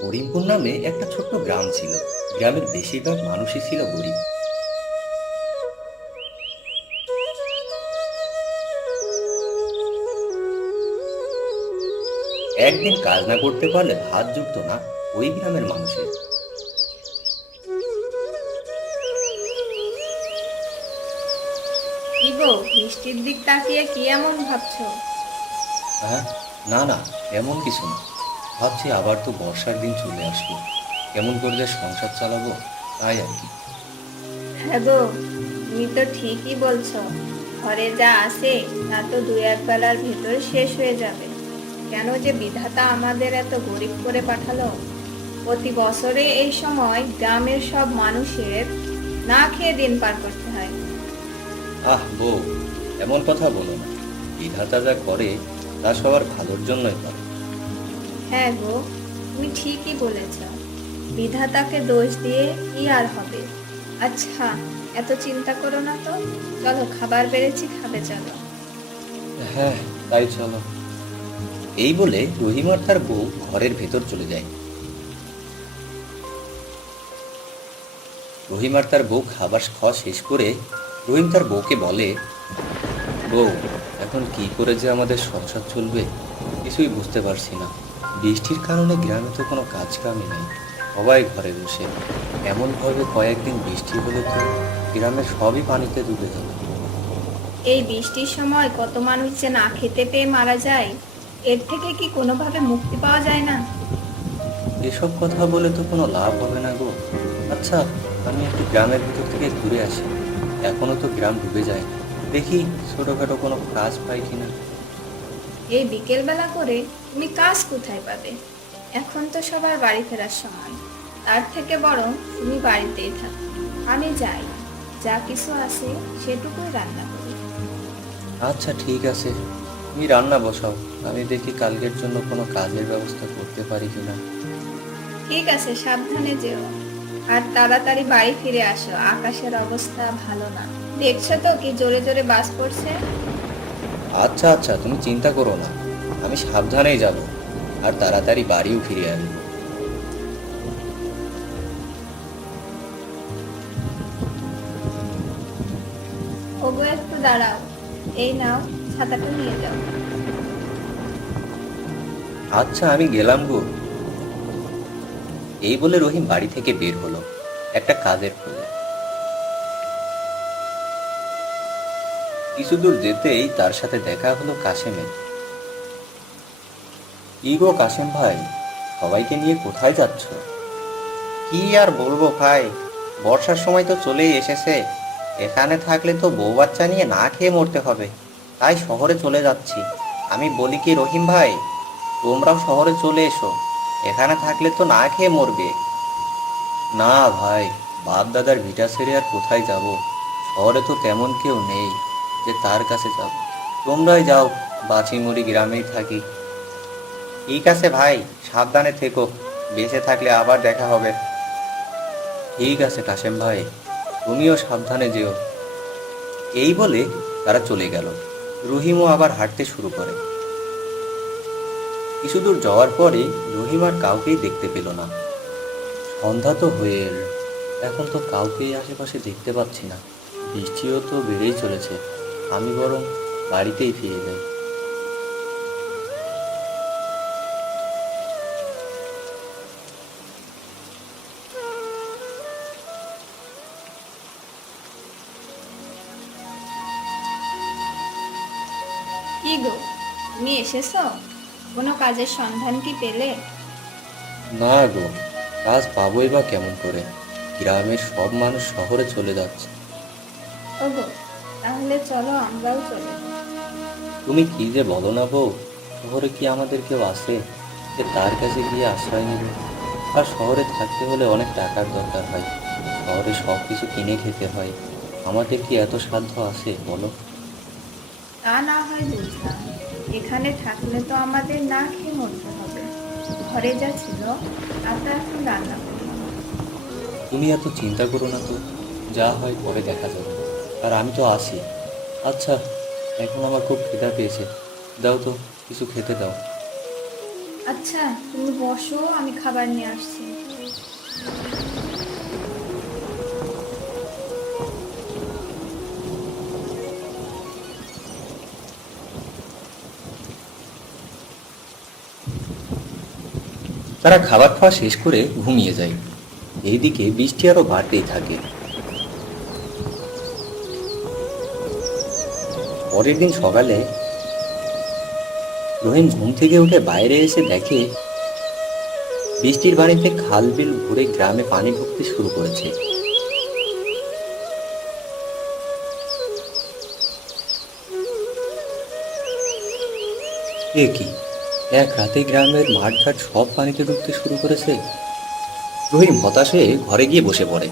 করিমপুর নামে একটা ছোট্ট গ্রাম ছিল। গ্রামের বেশিরভাগ মানুষই ছিল গরিব। একদিন কাজ না করতে পারলে ভাত জুটতো না ওই গ্রামের মানুষের। কি গো, বৃষ্টির দিক তাকিয়ে কি এমন ভাবছো? হ্যাঁ, না না, এমন কিছু না। ভাবছি আবার তো বর্ষার দিন চলে আসলো, কেমন করে যে সংসার চালাবো, তাই আর কি। হ্যাঁ গো, তুমি তো ঠিকই বলছো। ঘরে যা আসে তা তো দু এক বেলার ভেতরে শেষ হয়ে যাবে। কেন যে বিধাতা আমাদের এত গরিব করে পাঠালো! প্রতি বছরে এই সময় গ্রামের সব মানুষের না খেয়ে দিন পার করতে হয়। আহ বউ, এমন কথা বলো না। বিধাতা যা করে তা সবার ভালোর জন্যই করে। হ্যাঁ গো, তুমি ঠিকই বলেছ। বিধাতাকে দোষ দিয়ে কি আর হবে। আচ্ছা, এত চিন্তা করো না তো। চলো, খাবার বেড়েছি, খাবে চলো। হ্যাঁ, তাই চলো। এই বলে রহিম আর তার বউ ঘরের ভেতর চলে যায়। রহিম আর তার বউ খাবার খাওয়া শেষ করে রহিম তার বউকে বলে, বউ, এখন কি করে যে আমাদের সংসার চলবে কিছুই বুঝতে পারছি না। বৃষ্টির কারণে গ্রামে তো কোনো কাজ কামই নেই, সবাই ঘরে বসে। এমনভাবে কয়েকদিন বৃষ্টি হলে তো গ্রামের সবই পানিতে ডুবে যাবে। এই বৃষ্টির সময় কত মানুষ যে না খেতে পেয়ে মারা যায়, এর থেকে কি কোনোভাবে মুক্তি পাওয়া যায় না? এসব কথা বলে তো কোনো লাভ হবে না গো। আচ্ছা, আমি একটু গ্রামের ভিতর থেকে ঘুরে আসি। এখনো তো গ্রাম ডুবে যায়, দেখি ছোটখাটো কোনো কাজ পাই কিনা। এই বিকেল বেলা করে তুমি কাজ কোথায় পাবে? এখন তো সবার বাড়ি ফেরার সময়। তার থেকে বরং তুমি বাড়িতেই থাকো। আমি যাই, যা কিছু আছে সেটুকুই রান্না করি। আচ্ছা ঠিক আছে, তুমি রান্না বসাও, আমি দেখি কালকের জন্য কোনো কাজের ব্যবস্থা করতে পারি কিনা। ঠিক আছে, সাবধানে যেও। আর তাড়াতাড়ি বাড়ি ফিরে আসো, আকাশের অবস্থা ভালো না। দেখছো তো কি জোরে জোরে বাজ পড়ছে। আচ্ছা আচ্ছা, তুমি চিন্তা করো না, আমি সাবধানেই যাব আর তাড়াতাড়ি বাড়িও ফিরে আসবো। ওগো, একটু দাঁড়াও। এই নাও, ছাতাটা নিয়ে যাও। আচ্ছা, আমি গেলাম গো। এই বলে রহিম বাড়ি থেকে বের হলো একটা কাজের খোঁজে। কিছু দূর যেতেই তার সাথে দেখা হলো কাশেমের। কি গো কাশেম ভাই, সবাইকে নিয়ে কোথায় যাচ্ছ? কি আর বলবো ভাই, বর্ষার সময় তো চলেই এসেছে। এখানে থাকলে তো বউ বাচ্চা নিয়ে না খেয়ে মরতে হবে, তাই শহরে চলে যাচ্ছি। আমি বলি কি রহিম ভাই, তোমরাও শহরে চলে এসো, এখানে থাকলে তো না খেয়ে মরবে। না ভাই, বাপ দাদার ভিটা ছেড়ে আর কোথায় যাব? শহরে তো তেমন কেউ নেই যে তার কাছে যাব। তোমরাই যাও, বাঁচি মরি গ্রামেই থাকি। ঠিক আছে ভাই, সাবধানে থেকো, বেঁচে থাকলে আবার দেখা হবে। ঠিক আছে কাশেম ভাই, তুমিও সাবধানে যেও। এই বলে তারা চলে গেল। রহিমও আবার হাঁটতে শুরু করে। কিছু দূর যাওয়ার পরে রহিম আর কাউকেই দেখতে পেল না। সন্ধ্যা তো হয়ে এল, এখন তো কাউকেই আশেপাশে দেখতে পাচ্ছি না। বৃষ্টিও তো বেড়েই চলেছে, আমি বরং বাড়িতেই ফিরে যাই। কি গো, তুমি এসেছো? কোনো কাজের সন্ধান কি পেলে? না গো, কাজ পাবোই বা কেমন করে? গ্রামের সব মানুষ শহরে চলে যাচ্ছে। ওগো, তাহলে চলো আমরাও চলে যাই। তুমি কি যে বলো না বউ, শহরে কি আমাদের কেউ আছে যে তার কাছে গিয়ে আশ্রয় নেবে? আর শহরে থাকতে হলে অনেক টাকার দরকার হয়, শহরে সব কিছু কিনে খেতে হয়। আমাদের কি এত সাধ্য আছে বলো? তা না হয় বুঝলাম, এখানে থাকলে তো আমাদের না খেয়ে মরতে হবে। ঘরে যা ছিল তা তো এখন রান্না করি। তুমি এত চিন্তা করো না তো, যা হয় পরে দেখা যাবে। আর আমি তো আছি। আচ্ছা, এখন আমার খুব খিদা পেয়েছে, দাও তো কিছু খেতে দাও। আচ্ছা, তুমি বসো, আমি খাবার নিয়ে আসছি। তারা খাবার খাওয়া শেষ করে ঘুমিয়ে যায়। এইদিকে বৃষ্টি আরো বাড়তেই থাকে। পরের দিন সকালে রহিম ঘুম থেকে উঠে বাইরে এসে দেখে বৃষ্টির পানিতে খাল বিল ভরে গ্রামে পানি ঢুকতে শুরু করেছে। এ কি, এক রাতে গ্রামের মাঠঘাট সব পানিতে ডুবতে শুরু করেছে। রহিম হতাশ হয়ে ঘরে গিয়ে বসে পড়ে।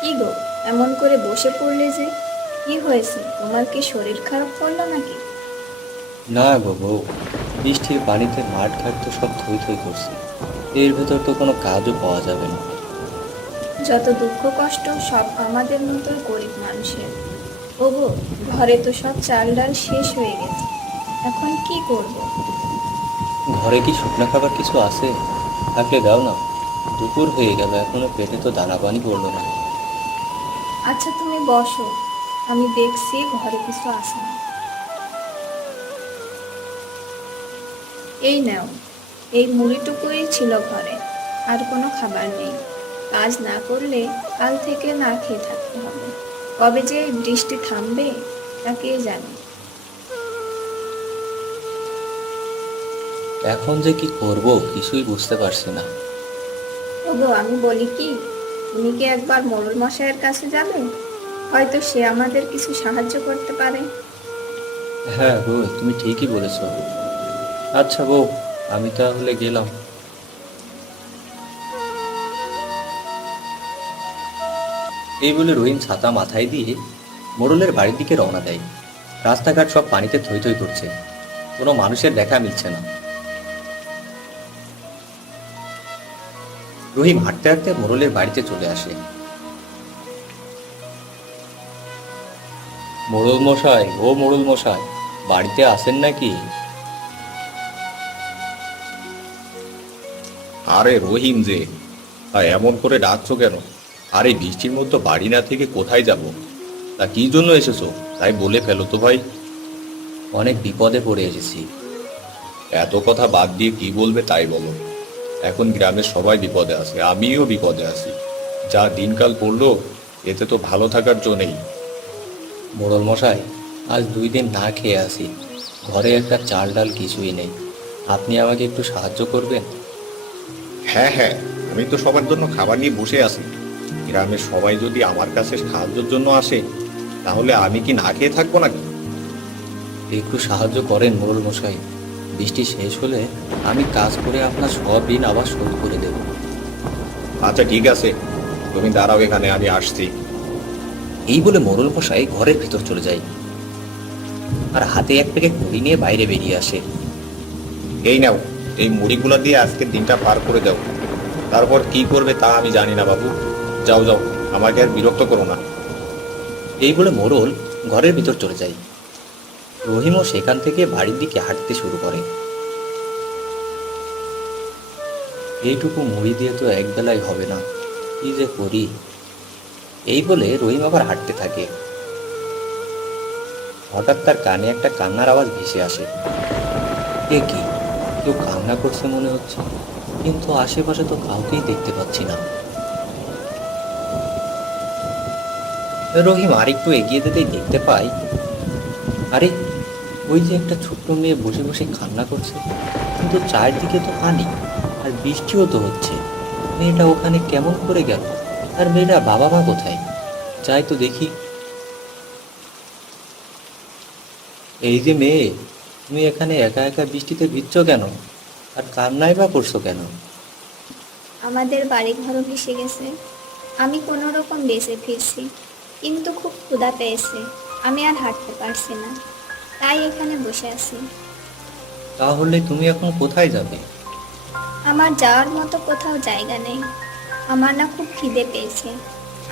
কি গো, এমন করে বসে পড়লে যে? কি হয়েছে? তোমার কি শরীর খারাপ করলো নাকি? না গো বউ, বৃষ্টির পানিতে মাঠঘাট তো সব থই থই করছে। এর ভেতর তো কোনো কাজও পাওয়া যাবে না। যত দুঃখ কষ্ট সব আমাদের মতো গরিব মানুষের। ওগো, ঘরে তো সব চাল ডাল শেষ হয়ে গেছে, এখন কি করব? ঘরে কি শুকনো খাবার কিছু আছে? থাকলে দাও না। দুপুর হয়ে গেল, এখনো পেটে তো দানা পানি পড়লো না। আচ্ছা তুমি বসো, আমি দেখছি ঘরে কিছু আছে না। এই নাও, এই মুড়িটুকুই ছিল ঘরে, আর কোনো খাবার নেই। কাজ না করলে কাল থেকে না খেয়ে থাকতে হবে। কবে যে এই বৃষ্টি থামবে তা কে জানে। এখন যে কি করব কিছুই বুঝতে পারছি না। ওগো, আমি বলি কি, তুমি কি একবার মোড়ল মশাইয়ের কাছে যাবে? হয়তো সে আমাদের কিছু সাহায্য করতে পারে। হ্যাঁ বউ, তুমি ঠিকই বলেছ। আচ্ছা বউ, আমি তাহলে গেলাম। এই বলে রহিম ছাতা মাথায় দিয়ে মোড়লের বাড়ির দিকে রওনা দেয়। রাস্তাঘাট সব পানিতে থই থই করছে, কোনো মানুষের দেখা মিলছে না। রহিম হাঁটতে হাঁটতে মোড়লের বাড়িতে চলে আসে। মোড়ল মশাই, ও মোড়ল মশাই, বাড়িতে আছেন নাকি? আরে রহিম যে, তা এমন করে ডাকছো কেন? আরে বৃষ্টির মধ্যে বাড়ি না থেকে কোথায় যাব? তা কি জন্য এসেছো তাই বলে ফেলো তো ভাই। অনেক বিপদে পড়ে এসেছি। এত কথা বাদ দিয়ে কি বলবে তাই বলো। এখন গ্রামের সবাই বিপদে আছে, আমিও বিপদে আছি। যা দিনকাল পড়লো, এতে তো ভালো থাকার জো নেই। মোড়ল মশাই, আজ 2 দিন না খেয়ে আসি। ঘরে একটা চাল ডাল কিছুই নেই। আপনি আমাকে একটু সাহায্য করবেন? হ্যাঁ হ্যাঁ, আমি তো সবার জন্য খাবার নিয়ে বসে আছি। গ্রামের সবাই যদি আমার কাছে সাহায্যের জন্য আসে, তাহলে আমি কি না খেয়ে থাকবো নাকি? একটু সাহায্য করেন মোড়ল মশাই। বৃষ্টি শেষ হলে আমি কাজ করে আপনার সব ঋণ আবার শোধ করে দেব। আচ্ছা ঠিক আছে, তুমি দাঁড়াও এখানে, আমি আসছি। এই বলে মোড়ল মশাই ঘরের ভিতর চলে যায় আর হাতে এক প্যাকেট মুড়ি নিয়ে বাইরে বেরিয়ে আসে। এই নাও, এই মুড়িগুলো দিয়ে আজকের দিনটা পার করে দাও। তারপর কি করবে তা আমি জানি না বাবু। যাও যাও, আমাকে আর বিরক্ত করো না। এই বলে মোড়ল ঘরের ভিতর চলে যায়। রহিমও সেখান থেকে বাড়ির দিকে হাঁটতে শুরু করে। এইটুকু মুড়ি দিয়ে তো একবেলায় হবে না, কি যে করি। এই বলে রহিম আবার হাঁটতে থাকে। হঠাৎ তার কানে একটা কান্নার আওয়াজ ভেসে আসে। এ কি, কেউ কান্না করছে মনে হচ্ছে, কিন্তু আশেপাশে তো কাউকেই দেখতে পাচ্ছি না। রহিম আরেকটু এগিয়ে যেতেই দেখতে পায়, আরে ওই যে একটা ছোট্ট মেয়ে বসে বসে কান্না করছে, কিন্তু চারদিকে তো পানি আর বৃষ্টিও তো হচ্ছে। মেয়েটা ওখানে কেমন করে গেল? আর মেয়েটা বাবা মা কোথায়? যাই তো দেখি। এই যে মেয়ে, তুমি এখানে একা একা বৃষ্টিতে ভিজছো কেন? আর কান্নাই বা করছো কেন? আমাদের বাড়ি ঘরও ভেসে গেছে, আমি কোনো রকম বেঁচে ফিরছি, কিন্তু খুব ক্ষুধা পেয়েছে, আমি আর হাঁটতে পারছি না, তাই এখানে বসে আছি। তাহলে তুমি এখন কোথায় যাবে? আমার যাওয়ার মতো কোথাও জায়গা নেই। আমার না খুব খিদে পেয়েছে,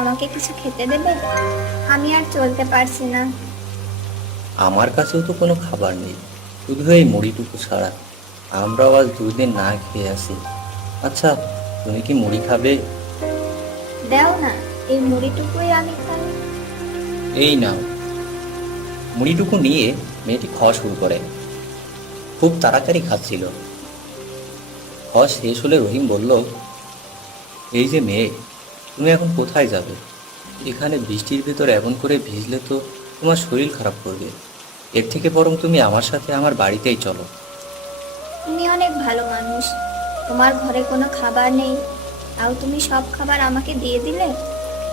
আমাকে কিছু খেতে দেবে? আমি আর চলতে পারছি না। আমার কাছেও তো কোনো খাবার নেই, শুধু এই মুড়িটুকু ছাড়া। আমরাও আজ 2 দিন না খেয়ে আছি। আচ্ছা, তুমি কি মুড়ি খাবে? দাও না, এই মুড়িটুকুই আমি খাই। এই নাও। মুড়িটুকু নিয়ে মেয়েটি খাওয়া শুরু করে। খুব তাড়াতাড়ি খাচ্ছিল। খাওয়া শেষ হলে রহিম বলল, এই যে মেয়ে, তুমি এখন কোথায় যাবে? এখানে বৃষ্টির ভেতর এমন করে ভিজলে তো তোমার শরীর খারাপ করবে। এর থেকে বরং তুমি আমার সাথে আমার বাড়িতেই চলো। তুমি অনেক ভালো মানুষ, তোমার ঘরে কোনো খাবার নেই, তাও তুমি সব খাবার আমাকে দিয়ে দিলে,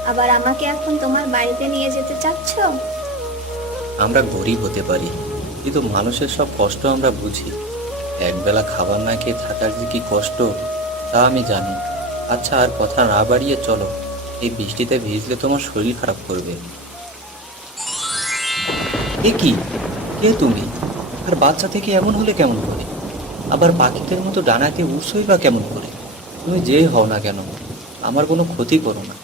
আবার আমাকে এখন তোমার বাড়িতে নিয়ে যেতে চাচ্ছ? আমরা গরিব হতে পারি, কিন্তু মানুষের সব কষ্ট আমরা বুঝি। একবেলা খাবার না খেয়ে থাকার যে কি কষ্ট, তা আমি জানি। আচ্ছা, আর কথা না বাড়িয়ে চলো, এই বৃষ্টিতে ভিজলে তোমার শরীর খারাপ করবে। এ কি, কে তুমি? আর বাচ্চা থেকে এমন হলে কেমন করে? আবার পাখিদের মতো ডানাতে উড়ছই বা কেমন করে? তুমি যেই হও না কেন, আমার কোনো ক্ষতি করো না।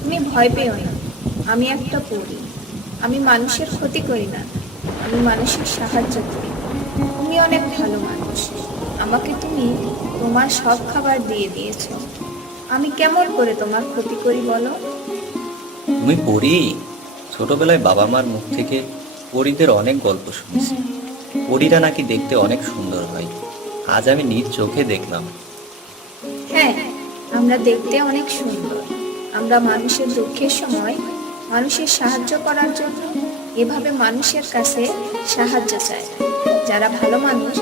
তুমি ভয় পেও না, আমি একটা পরী। আমি মানুষের ক্ষতি করি না, আমি মানুষের সাহায্য করি। তুমি অনেক ভালো মানুষ, আমাকে তুমি তোমার সব খাবার দিয়ে দিয়েছো। আমি কেমন করে তোমার ক্ষতি করি বলো? তুমি পড়ি? ছোটবেলায় বাবা মার মুখ থেকে পরীদের অনেক গল্প শুনেছি। পরীরা নাকি দেখতে অনেক সুন্দর হয়। আজ আমি নিজ চোখে দেখলাম। হ্যাঁ, আমরা দেখতে অনেক সুন্দর। আমরা মানুষের দুঃখের সময় মানুষের সাহায্য করার জন্য এভাবে মানুষের কাছে সাহায্য চাই। যারা ভালো মানুষ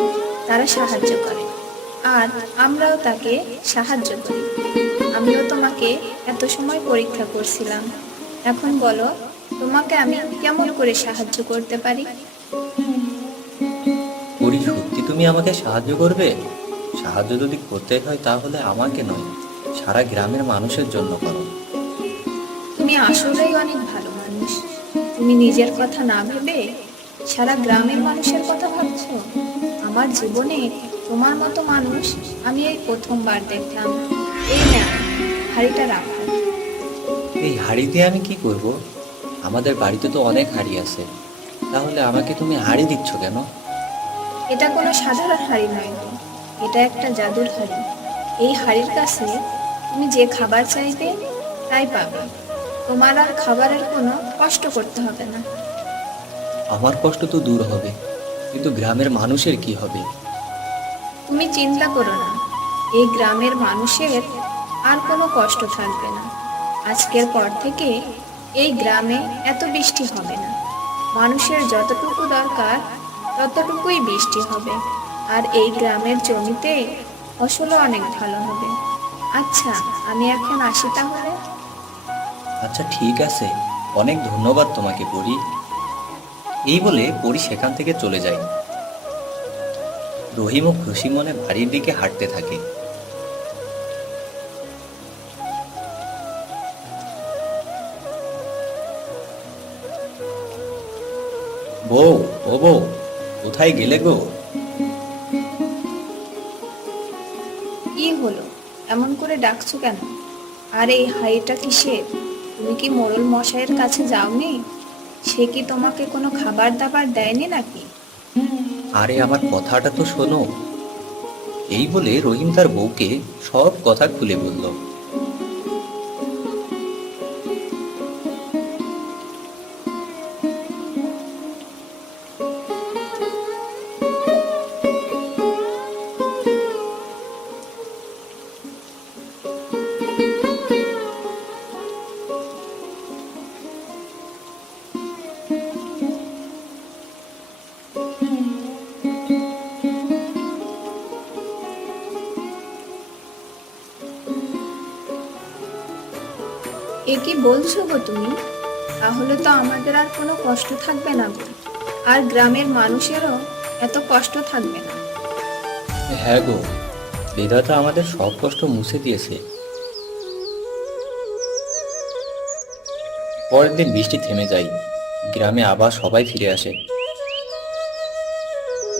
তারা সাহায্য করে, আর আমরাও তাকে সাহায্য করি। আমিও তোমাকে এত সময় পরীক্ষা করছিলাম। এখন বলো, তোমাকে আমি কেমন করে সাহায্য করতে পারি? পরী, সত্যি তুমি আমাকে সাহায্য করবে? সাহায্য যদি করতে হয় তাহলে আমাকে নয়, সারা গ্রামের মানুষের জন্য করো। তুমি আসলেই অনেক ভালো মানুষ। তুমি নিজের কথা না ভেবে সারা গ্রামের মানুষের কথা ভাবছো। আমার জীবনে তোমার মতো মানুষ আমি এই প্রথমবার দেখলাম। এই না, হাড়িটা রাখো। এই হাঁড়ি দিয়ে আমি কি করব? আমাদের বাড়িতে তো অনেক হাঁড়ি আছে, তাহলে আমাকে তুমি হাঁড়ি দিচ্ছ কেন? এটা কোনো সাধারণ হাড়ি নয় গো, এটা একটা জাদুর হাড়ি। এই হাড়ির কাছে তুমি যে খাবার চাইবে তাই পাবে। তোমার আর খাবারের কোনো কষ্ট করতে হবে না। আমার কষ্ট তো দূর হবে, কিন্তু গ্রামের মানুষের কি হবে? তুমি চিন্তা করো না, এই গ্রামের মানুষের আর কোনো কষ্ট থাকবে না। আজকের পর থেকে এই গ্রামে এত বৃষ্টি হবে না। মানুষের যতটুকু দরকার ততটুকুই বৃষ্টি হবে, আর এই গ্রামের জমিতে ফসলও অনেক ভালো হবে। আচ্ছা, আমি এখন আসি তাহলে। আচ্ছা, ঠিক আছে। অনেক ধন্যবাদ তোমাকে পরী। এই বলে পরী সেখান থেকে চলে যায়। রহিমও খুশি মনে বাড়ির দিকে হাঁটতে থাকে। বউ, ও বউ, কোথায় গেলে গো? কি হলো, এমন করে ডাকছো কেন? আর এই হাড়িটা কিসের? তুমি কি মোড়ল মশাইয়ের কাছে যাওনি? সে কি তোমাকে কোনো খাবার দাবার দেয়নি নাকি? আরে, আমার কথাটা তো শোনো। এই বলে রহিম তার বউকে সব কথা খুলে বলল। এ কি বলছো গো তুমি? তাহলে তো আমাদের আর কোনো কষ্ট থাকবে না গো, আর গ্রামের মানুষেরও এত কষ্ট থাকবে না। হ্যাঁ গো, বিধাতা আমাদের সব কষ্ট মুছে দিয়েছে। পরের দিন বৃষ্টি থেমে যায়। গ্রামে আবার সবাই ফিরে আসে।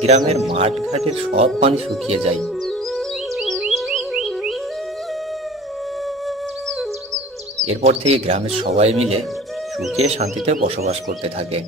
গ্রামের মাঠ ঘাটের সব পানি শুকিয়ে যায়। এরপর থেকে গ্রামের সবাই মিলে সুখে শান্তিতে বসবাস করতে থাকে।